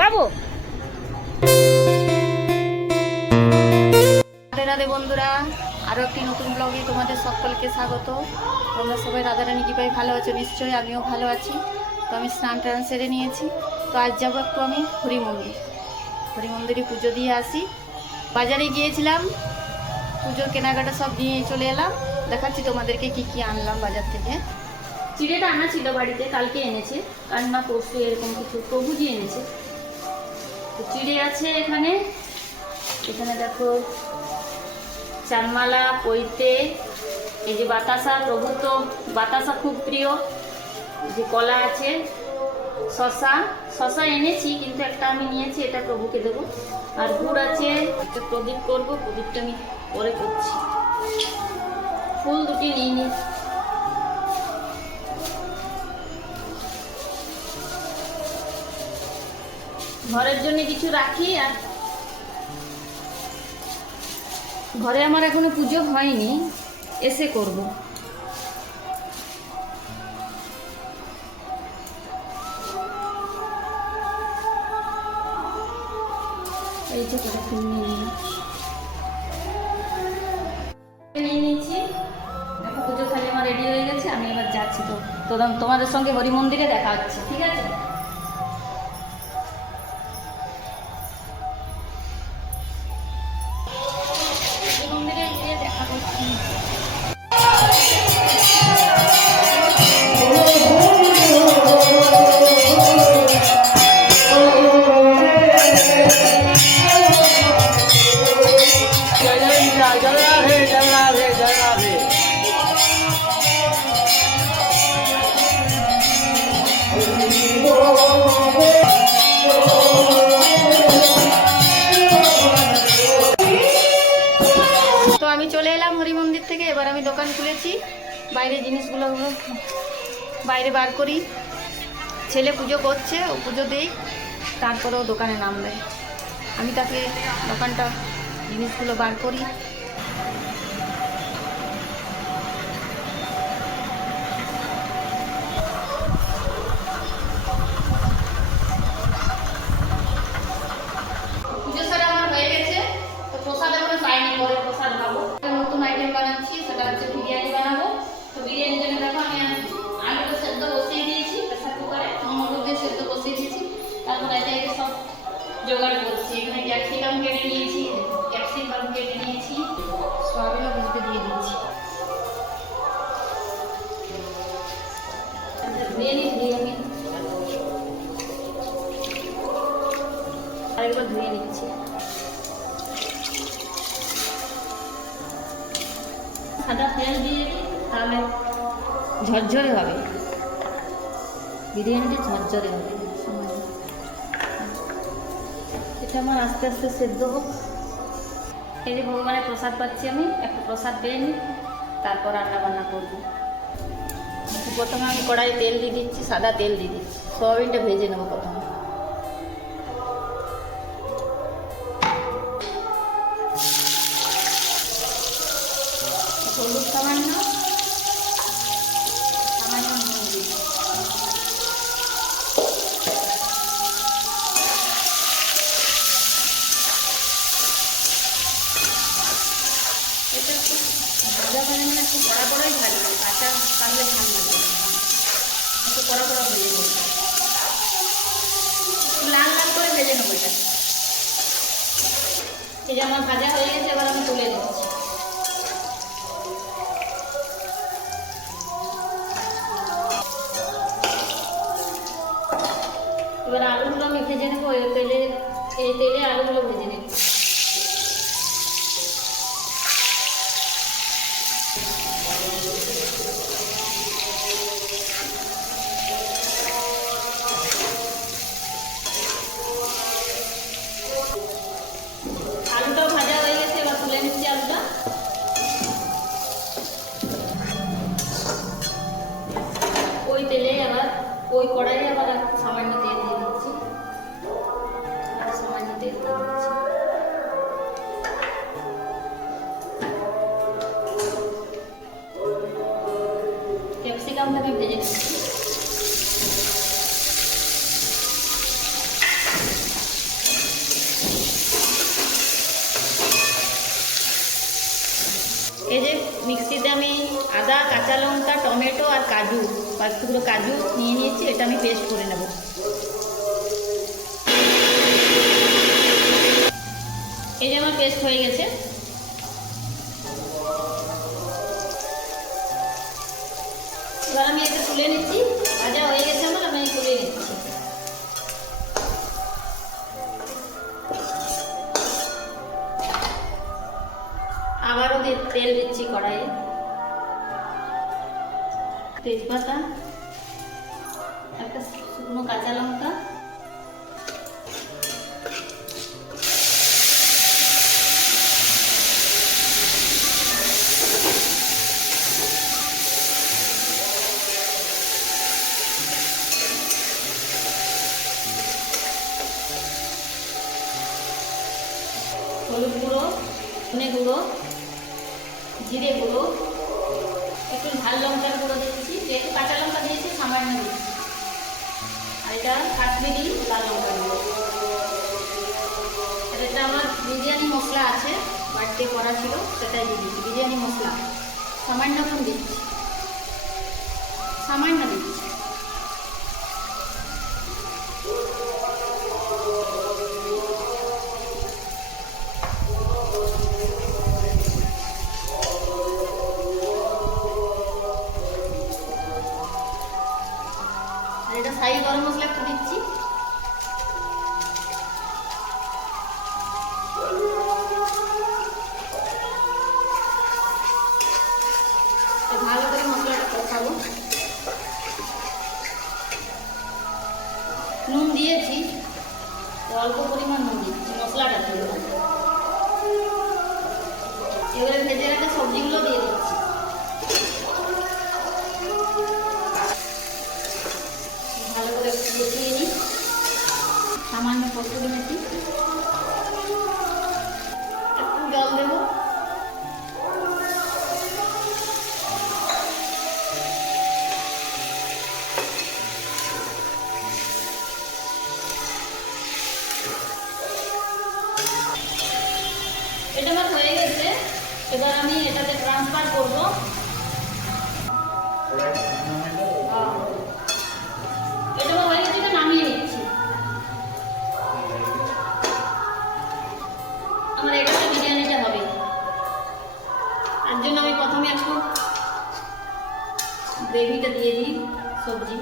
বাবু। রাধে রাধে বন্ধুরা, আরও একটি নতুন ব্লগে তোমাদের সকলকে স্বাগত। তোমরা সবাই রাধারানী কৃপায় ভালো আছো নিশ্চয়ই, আমিও ভালো আছি। তো আমি স্নান টান সেরে নিয়েছি। তো আজ যাবো একটু আমি হরি মন্দিরে পুজো দিয়ে আসি। বাজারে গিয়েছিলাম, পুজোর কেনাকাটা সব নিয়ে চলে এলাম। দেখাচ্ছি তোমাদেরকে কি কি আনলাম বাজার থেকে। চিড়েটা আনা ছিল বাড়িতে, কালকে এনেছে, কাল না পরশু এরকম কিছু প্রভুজি এনেছে। তো চিড়ে আছে এখানে দেখো চানমালা, পৈতে, এই যে বাতাসা, প্রভু তো বাতাসা খুব প্রিয়। যে কলা আছে, শশা এনেছি, কিন্তু একটা আমি নিয়েছি, এটা প্রভুকে দেবো। আর গুড় আছে, একটা প্রদীপ করবো, প্রদীপটা আমি পরে করছি। ফুল দুটি নিয়ে নিই। ঘরের জন্য কিছু রাখি। আর ঘরে আমার এখনো পুজো হয়নি, এসে করব। এইটা করে ফুল নিয়ে নিয়েছি। দেখো পুজো থালি আমার রেডি হয়ে গেছে, আমি এবার যাচ্ছি। তো তোমাদের সঙ্গে হরি মন্দিরে দেখা হচ্ছে, ঠিক আছে? মন্দিরে গিয়ে দেখা করছি। তো আমি চলে এলাম হরি মন্দির থেকে। এবার আমি দোকান খুলেছি, বাইরে জিনিসগুলো বাইরে বার করি। ছেলে পুজো করছে, ও পুজো দেই, তারপরেও দোকানে নামবে। আমি তাকে দোকানটা জিনিসগুলো বার করি। পুজো সারা আমার হয়ে গেছে। তো প্রসাদ এখন পাইনি, পরে প্রসাদ খাবো। নতুন আইটেম বানাচ্ছি, সেটা হচ্ছে বিরিয়ানি বানাবো। তো বিরিয়ানির জন্য দেখো আমি আলুটা সেদ্ধ বসিয়ে দিয়েছি প্রেসার কুকারে, মটর দিয়ে সেদ্ধ বসিয়ে দিয়েছি। তারপর একে সব জোগাড় করছি। এখানে ক্যাপসিকাম কেটে নিয়েছি, সয়াবিনও ভিজতে দিয়ে দিচ্ছি। ধুয়ে আমি আরেকবার ধুয়ে নিচ্ছি। সাদা তেল দিয়ে দিই, তাহলে ঝরঝরে হবে, বিরিয়ানিটা ঝরঝরে হবে। এটা আমার আস্তে আস্তে সেদ্ধ হোক। এই যে ভগবানের প্রসাদ পাচ্ছি, আমি একটু প্রসাদ পেয়ে নিই, তারপর রান্না বান্না করবো। প্রথমে আমি কড়াই তেল দিয়ে দিচ্ছি, সাদা তেল দিয়ে দিচ্ছি। সয়াবিনটা ভেজে নেবো প্রথমে। হলুদ সামান্য নুন দিচ্ছি। এটা একটু ভাজা মানে একটু কড়া কড়াই ভাজবে, কাঁচা কাটলে ধান লাগবে, একটু কড়া কড়া ভেজে নেবো, লাল লাল করে ভেজে নেবো এটা। এই যে আমার ভাজা হয়ে গেছে, এবার আমি তুলে দিচ্ছি। এবার আলুগুলো আমি ভেজে নেবো, এই তেলে আলুগুলো ভেজে নেব। আলুটাও ভাজা হয়ে গেছে, এবার তুলে নিচ্ছি আলুটা। ওই তেলে আবার ওই কড়াইয়ে আবার সামান্য তেল দিয়ে দিচ্ছি, আর সামান্য তেল দিয়ে দিচ্ছি। আদা, কাঁচা লঙ্কা, টমেটো আর কাজু, কয়েকটুকরো কাজু নিয়ে নিয়েছি, এটা আমি পেস্ট করে নেব। এই যে আমার পেস্ট হয়ে গেছে। এবার আমি এটা তুলে নিচ্ছি, ভাজা হয়ে গেছে আমার, আমি তুলে নিচ্ছি। আবারও তেল দিচ্ছি কড়াইয়ে, তেজপাতা, একটা শুকনো কাঁচা লঙ্কা, হলুদ গুঁড়ো, ধনে গুঁড়ো, জিরে গুঁড়ো, একটু ঝাল লঙ্কার গুঁড়ো দিচ্ছি, যেহেতু কাঁচা লঙ্কা দিয়েছি সামান্য দিচ্ছি, আর এটা কাশ্মীরি লাল লঙ্কার গুঁড়ো। আর এটা আমার বিরিয়ানি মশলা আছে, বাড়িতে করা ছিল, সেটাই দিয়ে দিচ্ছি। বিরিয়ানি মশলা সামান্য দিচ্ছি, সামান্য দিচ্ছি। এটা সাই গরম মশলা একটু দিচ্ছি। ভালো করে মশলাটা কষাবো। নুন দিয়েছি, অল্প পরিমাণ নুন দিচ্ছি মশলাটা জন্য। এবারে ভেজে রাখা সবজিগুলো দিয়ে দিচ্ছি। ভালো করে কষিয়ে নিই। সামান্য কসুরি মেথি, একটু জল দেব। এটা আমার হয়ে গেছে, এবার আমি এটাতে ট্রান্সফার করব। এটা হয়ে গেছে, এটা নামিয়ে নিচ্ছি। আমার এটাতে বিরিয়ানিটা হবে, তার জন্য আমি প্রথমে একটু গ্রেভিটা দিয়ে দিই, সবজি।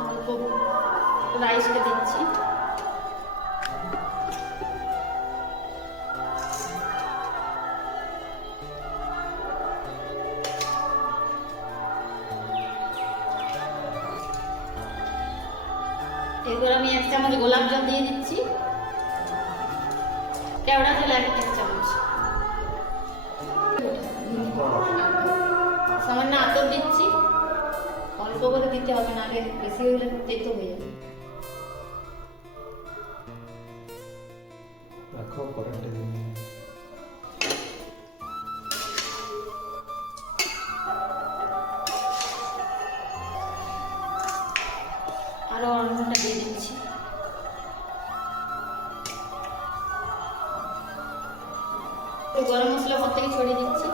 অল্প রাইসটা দিচ্ছি। এরপর আমি 1 চামচ গোলাপ জল দিয়ে দিচ্ছি, কেওড়া জল 1 চামচ, সামান্য আতর দিচ্ছি। অল্প করে দিতে হবে, নাহলে বেশি হলে তেতো হয়ে যাবে। আরো অন্যটা দিয়ে দিচ্ছি। গরম মশলা পর থেকে ছড়িয়ে দিচ্ছি।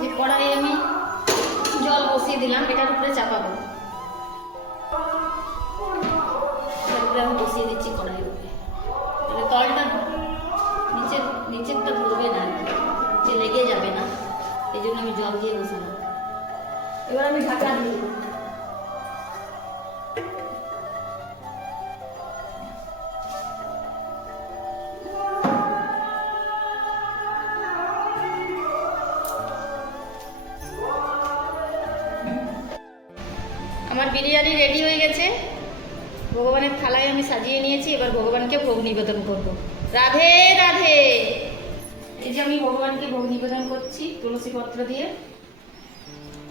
যে কড়াইয়ে আমি জল বসিয়ে দিলাম, এটার উপরে চাপাবো। আমি বসিয়ে দিচ্ছি কড়াইয়ের উপরে, তাহলে তলটা নিচেরটা ধরবে না, নিচে লেগে যাবে না, এই জন্য আমি জল দিয়ে বসালাম। এবার আমি ঢাকা দিয়ে দেবো। আমার বিরিয়ানি রেডি হয়ে গেছে, ভগবানের থালায় আমি সাজিয়ে নিয়েছি। এবার ভগবানকে ভোগ নিবেদন করব। রাধে রাধে। এই যে আমি ভগবানকে ভোগ নিবেদন করছি তুলসী পত্র দিয়ে।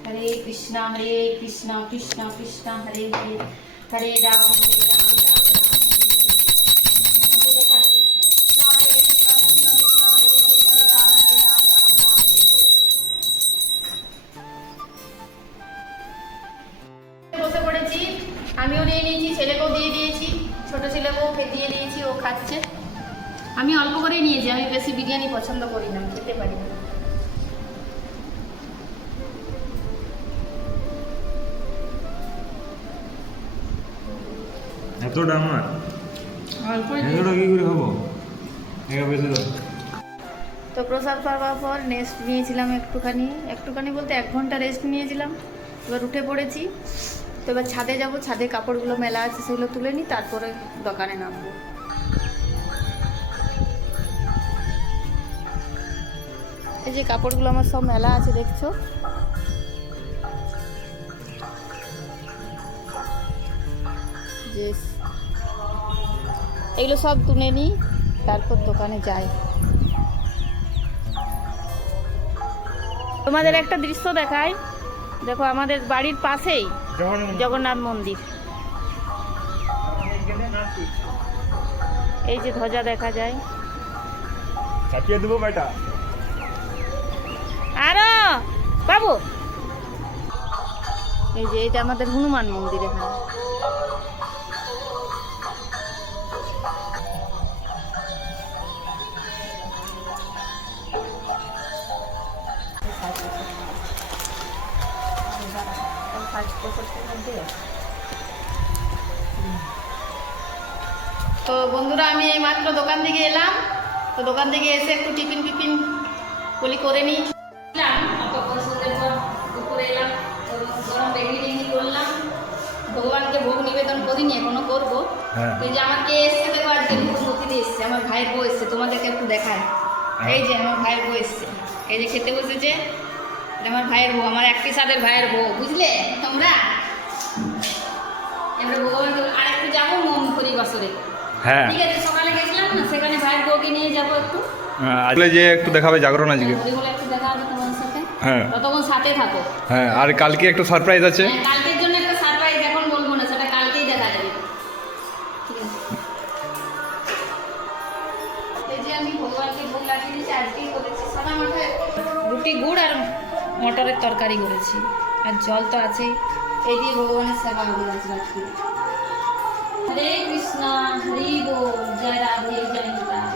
হরে কৃষ্ণ কৃষ্ণ কৃষ্ণ হরে হরে, হরে রাম হরে রাম রাম রাম হরে হরে। আমাকে দেখাচ্ছে। হরে কৃষ্ণ কৃষ্ণ কৃষ্ণ হরে হরে হরে রাম হরে রাম রাম রাম হরে হরে। বসে পড়েছি, আমিও নিয়ে নিয়েছি, ছেলেকেও দিয়ে দিয়েছি, ছোট ছেলেকেও দিয়ে দিয়েছি, ও খাচ্ছে। আমি অল্প করেই নিয়েছি, আমি বেশি বিরিয়ানি পছন্দ করি না, খেতে পারি না। এতটা আমার অল্পই এতটা কি করে খাবো? বেশি দাও। তো প্রসাদ পাওয়ার পর রেস্ট নিয়েছিলাম একটুখানি বলতে 1 ঘন্টা রেস্ট নিয়েছিলাম। এবার উঠে পড়েছি। তো এবার ছাদে যাব, ছাদে কাপড়গুলো মেলা আছে সেগুলো তুলে নিই, তারপরে দোকানে নামবো। এই যে কাপড়গুলো আমার সব মেলা আছে দেখছো। যে এগুলো সব তুলে নিই, তারপর দোকানে যাই। তোমাদের একটা দৃশ্য দেখাই, দেখো আমাদের বাড়ির পাশেই জগন্নাথ মন্দির। এই যে ধ্বজা দেখা যায়। চাপিয়ে দেবো বেটা। আরো বাবু, এই যে এটা আমাদের হনুমান মন্দির। এখানে তো বন্ধুরা, আমি এই মাত্র দোকান থেকে এলাম। তো দোকান থেকে এসে একটু টিফিন বলি করে নিই। দুপুরে এলাম, গরম বেগনি করলাম। ভগবানকে ভোগ নিবেদন করিনি, এখনো করবো। এই যে আমার কে এসছে দেখো, আজকে নতুন অতিথি এসছে, আমার ভাইয়ের বউ এসছে, তোমাদেরকে একটু দেখায়। এই যে আমার ভাইয়ের বউ এসছে, এই যে খেতে বসেছে। আমার ভাইয়ের বউ, আমার একটি সাথে ভাইয়ের বউ, বুঝলে তোমরা। এবারে ভগবান আরেকটু যাবো মমপুরি বছরে। হ্যাঁ ঠিক আছে, সকালে গেছিলাম না, সেখানে ভাইয়ের বউকে নিয়ে যাবো একটু। আসলে যে একটু দেখাবে জাগরণ আজকে। ওইগুলো একটু দেখা হবে তোমার সাথে। হ্যাঁ ততক্ষণ সাথে থাকো। হ্যাঁ, আর কালকে একটু সারপ্রাইজ আছে। হ্যাঁ, কালকের জন্য একটা সারপ্রাইজ, এখন বলবো না, সেটা কালকেই দেখা যাবে। ঠিক আছে, এই যে আমি ভগবানকে ভোগ লাগিয়ে দিয়েছি, আজকেই করেছি সাদা মাঠে রুটি গুড় আর মটরের তরকারি করেছি, আর জল তো আছেই। এই দিয়ে ভগবানের সেবা হবে আজ রাত্রি। হরে কৃষ্ণ, হরি বল, জয় রাধে, জয় নিতাই।